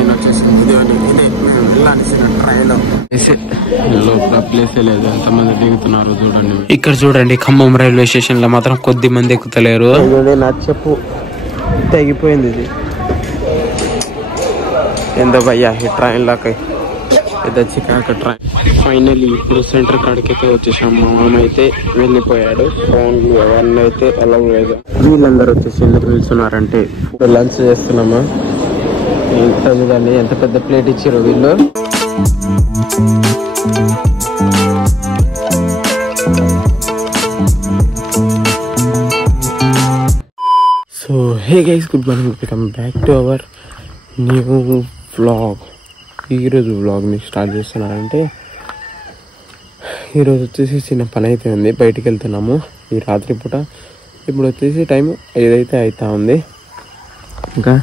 Train వచ్చేసింది. ఇదే మేము వెళ్ళాల్సిన ట్రైన్ లోపల ప్లేస్ లేదు, ఎంతమంది దిగుతున్నారు చూడండి. ఇక్కడ చూడండి ఖమ్మం రైల్వే స్టేషన్ లో మాత్రం కొద్ది మంది ఎక్కుతలేరు. నా చెప్పు తెగిపోయింది. ఇది ఎంతో భయ్యా ఈ ట్రైన్ లాకి ఇది చికాక ట్రైన్. ఫైనల్లీ ఇప్పుడు సెంటర్ కాడికి అయితే వచ్చేసాం. మా మామ అయితే వెళ్ళిపోయాడు. ఫోన్లు అవన్నీ అయితే అలా లేదు. వీళ్ళందరూ వచ్చేసి ఎందుకు నిల్చున్నారంటే లంచ్ చేస్తున్నామా. ఇంత చూడండి ఎంత పెద్ద ప్లేట్ ఇచ్చారు వీళ్ళు. So hey guys, good morning, welcome back to our new vlog. ఈరోజు వ్లాగ్ని స్టార్ట్ చేస్తున్నారంటే ఈరోజు వచ్చేసి చిన్న పని అయితే ఉంది, బయటికి వెళ్తున్నాము ఈ రాత్రి పూట. ఇప్పుడు వచ్చేసి టైం 5 అయితే అవుతా ఉంది. ఇంకా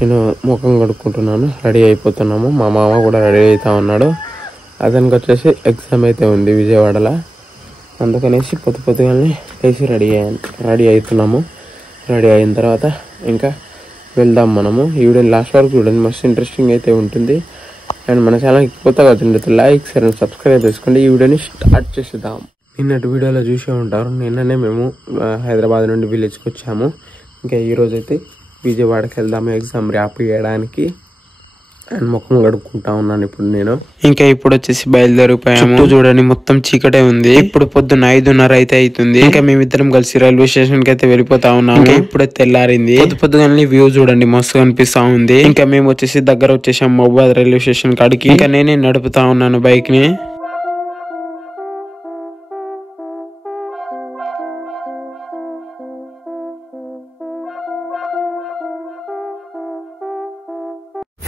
నేను ముఖం కడుక్కుంటున్నాను, రెడీ అయిపోతున్నాము. మా మామ కూడా రెడీ అవుతా ఉన్నాడు. అతనికి వచ్చేసి ఎగ్జామ్ అయితే ఉంది విజయవాడలో, అందుకనేసి పొద్దుగానే వేసి రెడీ అవుతున్నాము. రెడీ అయిన తర్వాత ఇంకా వెళ్దాం మనము. ఈ వీడియో లాస్ట్ వరకు చూడండి, మస్తు ఇంట్రెస్టింగ్ అయితే ఉంటుంది. అండ్ మన ఛానల్కి కొత్తగా వచ్చినట్లయితే లైక్, షేర్ అండ్ సబ్స్క్రైబ్ చేసుకోండి. ఈ వీడియోని స్టార్ట్ చేసేద్దాం. నిన్నటి వీడియోలో చూసే ఉంటారు, నిన్ననే మేము హైదరాబాద్ నుండి విలేజ్కి వచ్చాము. ఇంకా ఈరోజు అయితే విజయవాడకి వెళ్దాము ఎగ్జామ్ ర్యాప్ చేయడానికి. అండ్ ముఖం కడుక్కుంటా ఉన్నాను ఇప్పుడు నేను. ఇంకా ఇప్పుడు వచ్చేసి బయలుదేరిపోయాము. చూడండి మొత్తం చీకటే ఉంది. ఇప్పుడు పొద్దున్న 5:30 అయితే అవుతుంది. ఇంకా మేమిద్దరం కలిసి రైల్వే స్టేషన్ కి అయితే వెళ్ళిపోతా ఉన్నాము. ఇంకా ఇప్పుడే తెల్లారింది. పొద్దుగానే వ్యూ చూడండి మస్తు కనిపిస్తా ఉంది. ఇంకా మేము వచ్చేసి దగ్గర వచ్చేసాం మహబూబాద్ రైల్వే స్టేషన్ కాడికి. ఇంకా నేనే నడుపుతా ఉన్నాను బైక్ ని.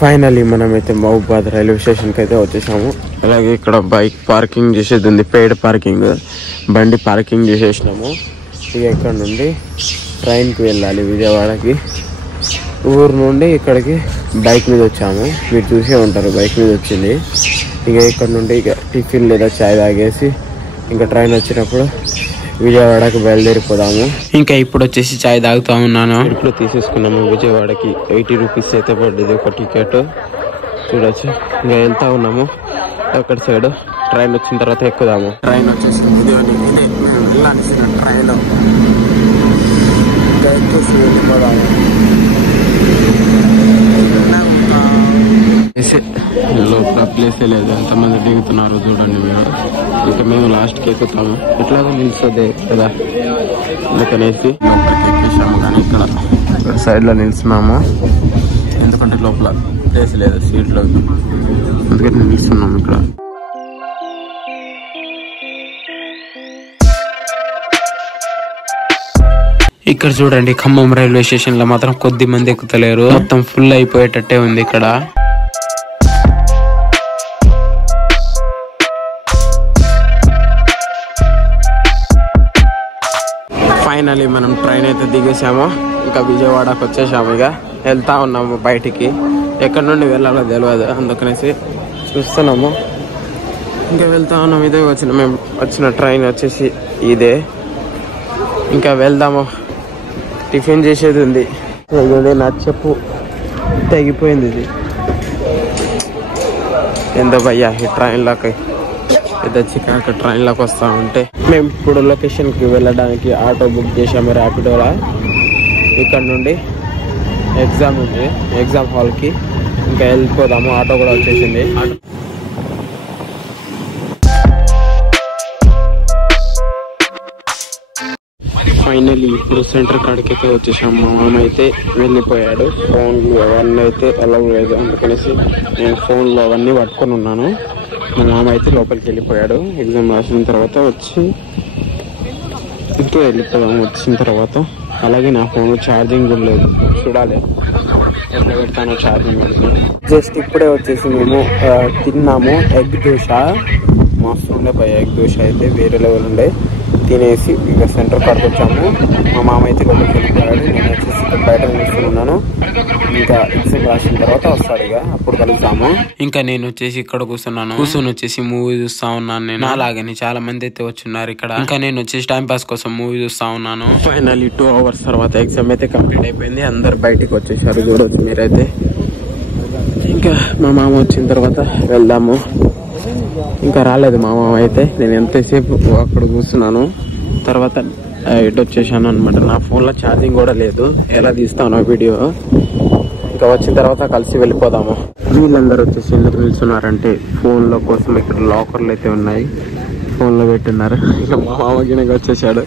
ఫైనల్లీ మనమైతే మహబూబాద్ రైల్వే స్టేషన్కి అయితే వచ్చేసాము. అలాగే ఇక్కడ బైక్ పార్కింగ్ చేసేది ఉంది, పెయిడ్ పార్కింగ్, బండి పార్కింగ్ చేసేసినాము. ఇక ఇక్కడ నుండి ట్రైన్కి వెళ్ళాలి విజయవాడకి. ఊరు నుండి ఇక్కడికి బైక్ మీద వచ్చాము, మీరు చూసే ఉంటారు బైక్ మీద వచ్చింది. ఇక ఇక్కడ నుండి ఇక టిఫిన్ లేదా చాయ్ తాగేసి ఇంకా ట్రైన్ వచ్చినప్పుడు విజయవాడకి బయలుదేరిపోదాము. ఇంకా ఇప్పుడు వచ్చేసి చాయ్ తాగుతా ఉన్నాను. ఇప్పుడు తీసేసుకున్నాము విజయవాడకి. 80 రూపీస్ అయితే పడ్డది ఒక టికెట్. చూడొచ్చు. ఇంకా వెళ్తా ఉన్నాము అక్కడ సైడ్. ట్రైన్ వచ్చిన తర్వాత ఎక్కుదాము. ట్రైన్ వచ్చేసి ఇదే మేము వెళ్ళాల్సిన ట్రైన్ వెళ్ళిపోదాము. లోపల ప్లేస్ లేదు, ఎంతమంది దిగుతున్నారు చూడండి మీరు. ఇంకా మేము లాస్ట్కి ఎక్కుతాము, ఎట్లాగో నిల్చోదే కదా అందుకనేసి లోపలికి ఎక్కేసాము. కానీ ఇక్కడ సైడ్లో నిల్చున్నాము, ఎందుకంటే లోపల ప్లేస్ లేదు సీట్లో, అందుకని నిల్చున్నాము ఇక్కడ. ఇక్కడ చూడండి ఖమ్మం రైల్వే స్టేషన్ లో మాత్రం కొద్ది మంది ఎక్కుతలేరు, మొత్తం ఫుల్ అయిపోయేటట్టే ఉంది ఇక్కడ. ఫైనల్లీ మనం ట్రైన్ అయితే దిగేసాము. ఇంకా విజయవాడకు వచ్చేసాము. ఇక వెళ్తా ఉన్నాము బయటికి. ఎక్కడి నుండి వెళ్ళాలో తెలియదు, అందుకనేసి చూస్తున్నాము. ఇంకా వెళ్తా ఉన్నాము. ఇదే మేము వచ్చిన ట్రైన్ వచ్చేసి ఇదే. ఇంకా వెళ్దాము, టిఫిన్ చేసేది ఉంది. నా చెప్పు తెగిపోయింది. ఇది ఎంతో భయ్యా ఈ ట్రైన్ లాకి పెద్ద చికాక ట్రైన్ లోకి వస్తా ఉంటే. మేము ఇప్పుడు లొకేషన్ కి వెళ్ళడానికి ఆటో బుక్ చేసాము ర్యాపిడోలా. ఇక్కడ నుండి ఎగ్జామ్ ఉంది, ఎగ్జామ్ హాల్ కి ఇంకా వెళ్ళిపోదాము. ఆటో కూడా వచ్చేసింది. ఫైనల్లీ ఇప్పుడు సెంటర్ కాడికి అయితే వచ్చేసాము. మా మామ అయితే వెళ్ళిపోయాడు. ఫోన్లు అవన్నీ అయితే అలా లేదు, అందుకనేసి నేను ఫోన్లు అవన్నీ పట్టుకొని ఉన్నాను. మా మామ అయితే లోపలికి వెళ్ళిపోయాడు. ఎగ్జామ్ రాసిన తర్వాత వచ్చి ఇంకో వెళ్ళిపోదాము వచ్చిన తర్వాత. అలాగే నా ఫోన్ ఛార్జింగ్ కూడా లేదు, చూడాలి ఎట్లా పెడతానో ఛార్జింగ్. జస్ట్ ఇప్పుడే వచ్చేసి మేము తిన్నాము ఎగ్ దోశ. మస్తు ఉండే పోయి ఎగ్ దోశ అయితే వేరే లెవెల్ ఉండే. తినేసి ఇక సెంటర్ కాడికి వచ్చాము. మా మామ అయితే లోపలికి వెళ్ళిపోయాడు. నేను వచ్చేసి బయట నిలుస్తున్నాను. ఇంకా ఎగ్జామ్ రాసిన తర్వాత వస్తాడు, ఇక అప్పుడు కలుగుతాము. ఇంకా నేను వచ్చేసి ఇక్కడ కూర్చొని వచ్చేసి మూవీ చూస్తా ఉన్నాను. నేను అలాగని చాలా మంది అయితే వచ్చున్నారు ఇక్కడ. ఇంకా నేను వచ్చేసి టైం పాస్ కోసం మూవీ చూస్తా ఉన్నాను. ఫైనల్లీ 2 hours తర్వాత ఎగ్జామ్ అయితే కంప్లీట్ అయిపోయింది. అందరు బయటికి వచ్చేసారు, చూడవచ్చు మీరైతే. మా మామ వచ్చిన తర్వాత వెళ్దాము. ఇంకా రాలేదు మా మామ అయితే. నేను ఎంతసేపు అక్కడ కూర్చున్నాను. తర్వాత ఇటు వచ్చేసాను అనమాట. నా ఫోన్లో ఛార్జింగ్ కూడా లేదు. ఎలా తీస్తాను వీడియో. ఇంకా వచ్చిన తర్వాత కలిసి వెళ్ళిపోదాము. వీళ్ళందరూ వచ్చేసి ఎందుకు నిల్చున్నారంటే ఫోన్లో కోసం ఇక్కడ లాకర్లు అయితే ఉన్నాయి. ఫోన్లో పెట్టున్నారు. ఇంకా మా మామ గినక వచ్చేసాడు.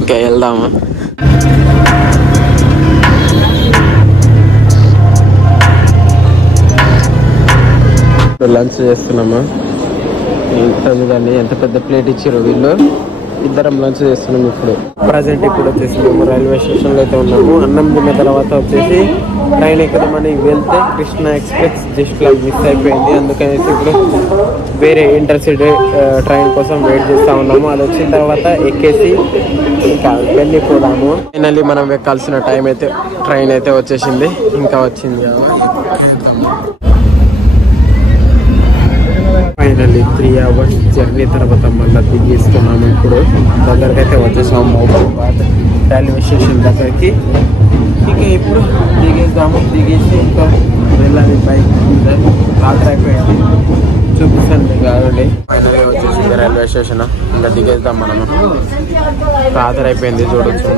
ఇంకా వెళ్దాము. లంచ్ చేస్తున్నామా. ఇంత చూడండి ఎంత పెద్ద ప్లేట్ ఇచ్చారు వీళ్ళు. ఇద్దరం లంచ్ చేస్తున్నాం. ప్రజెంట్ ఇప్పుడు వచ్చేసి మేము రైల్వే స్టేషన్ లో అయితే ఉన్నాము. అన్నం తిన్న తర్వాత వచ్చేసి ట్రైన్ ఎక్కుదామని వెళ్తే Krishna express just law miss అయిపోయింది. అందుకనేసి ఇప్పుడు వేరే ఇంటర్సిటీ ట్రైన్ కోసం వెయిట్ చేస్తా ఉన్నాము. అది వచ్చిన తర్వాత ఎక్కేసి ఇంకా వెళ్ళిపోదాము. ఫైనల్లీ మనం ఎక్కాల్సిన టైం అయితే ట్రైన్ అయితే వచ్చేసింది. ఇంకా వచ్చింది. ఫైనల్లీ 3 hours జర్నీ తర్వాత మళ్ళీ దిగేసుకున్నాము. ఇప్పుడు దగ్గరకైతే వచ్చేసాము మహబూబాబాద్ రైల్వే స్టేషన్ దగ్గరికి. ఇంకా ఇప్పుడు దిగేద్దాము. దిగేసి ఇంకా వెళ్ళాలి. బైక్ రాత్రి అయిపోయింది. చూపిస్తాను మీకు కాదండి. ఫైనల్లీ వచ్చేసి రైల్వే స్టేషన్. ఇంకా దిగేద్దాం మనము. రాత్రి అయిపోయింది చూడొచ్చు.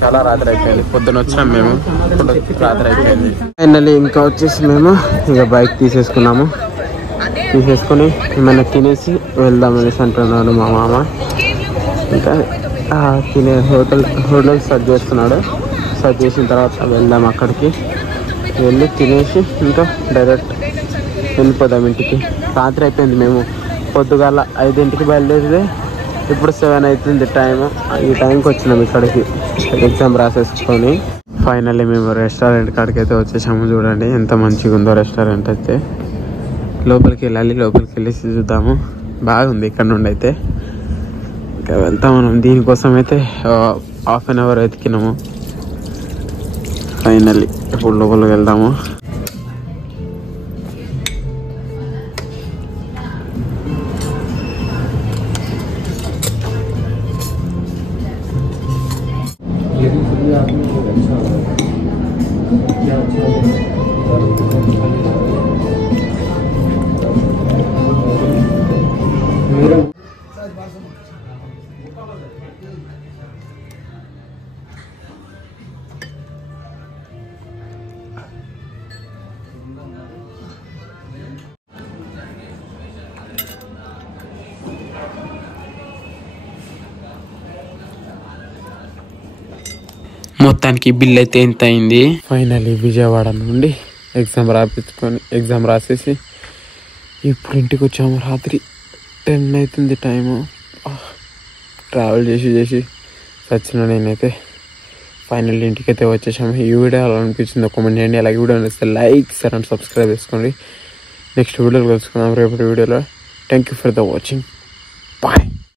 చాలా రాత్రి అయిపోయింది. పొద్దున వచ్చినాం మేము. ఇప్పుడు రాత్రి అయిపోయింది. ఫైనల్లీ ఇంకా వచ్చేసి మేము ఇంకా బైక్ తీసేసుకున్నాము. తీసేసుకొని ఏమైనా తినేసి వెళ్దామనేసి అంటున్నాడు మా మామ. ఇంకా తినే హోటల్ సర్చ్ చేస్తున్నాడు. సర్చ్ చేసిన తర్వాత వెళ్దాం అక్కడికి. వెళ్ళి తినేసి ఇంకా డైరెక్ట్ వెళ్ళిపోదాం ఇంటికి. రాత్రి అయిపోయింది. మేము పొద్దుగాల 5 బయలుదేరితే ఇప్పుడు 7 అవుతుంది టైము. ఈ టైంకి వచ్చినాం ఇక్కడికి ఎగ్జామ్ రాసేసుకొని. ఫైనల్లీ మేము రెస్టారెంట్ కాడికి అయితే వచ్చేసాము. చూడండి ఎంత మంచిగా ఉందో రెస్టారెంట్ అయితే. లోపలికి వెళ్ళాలి. లోపలికి వెళ్ళేసి చూద్దాము. బాగుంది ఇక్కడ నుండి అయితే. ఇంకా వెళ్తాం మనం. దీనికోసం అయితే ½ an hour వెతికినాము. ఫైనల్లీ ఇప్పుడు లోపలికి వెళ్దాము. మొత్తానికి బిల్ అయితే ఎంత అయింది. ఫైనల్లీ విజయవాడ నుండి ఎగ్జామ్ రాసేసి ఇప్పుడు ఇంటికి వచ్చాము. రాత్రి 10 అవుతుంది టైము. ట్రావెల్ చేసి సచ్చిన నేనైతే. ఫైనల్లీ ఇంటికైతే వచ్చేసాము. ఈ వీడియో ఎలా అనిపించిందో కామెంట్ చేయండి. అలాగే వీడియో నచ్చితే లైక్ షేర్ అండ్ సబ్స్క్రైబ్ చేసుకోండి. నెక్స్ట్ వీడియోలో కలుసుకుందాం రేపటి వీడియోలో. Thank you for the watching. Bye.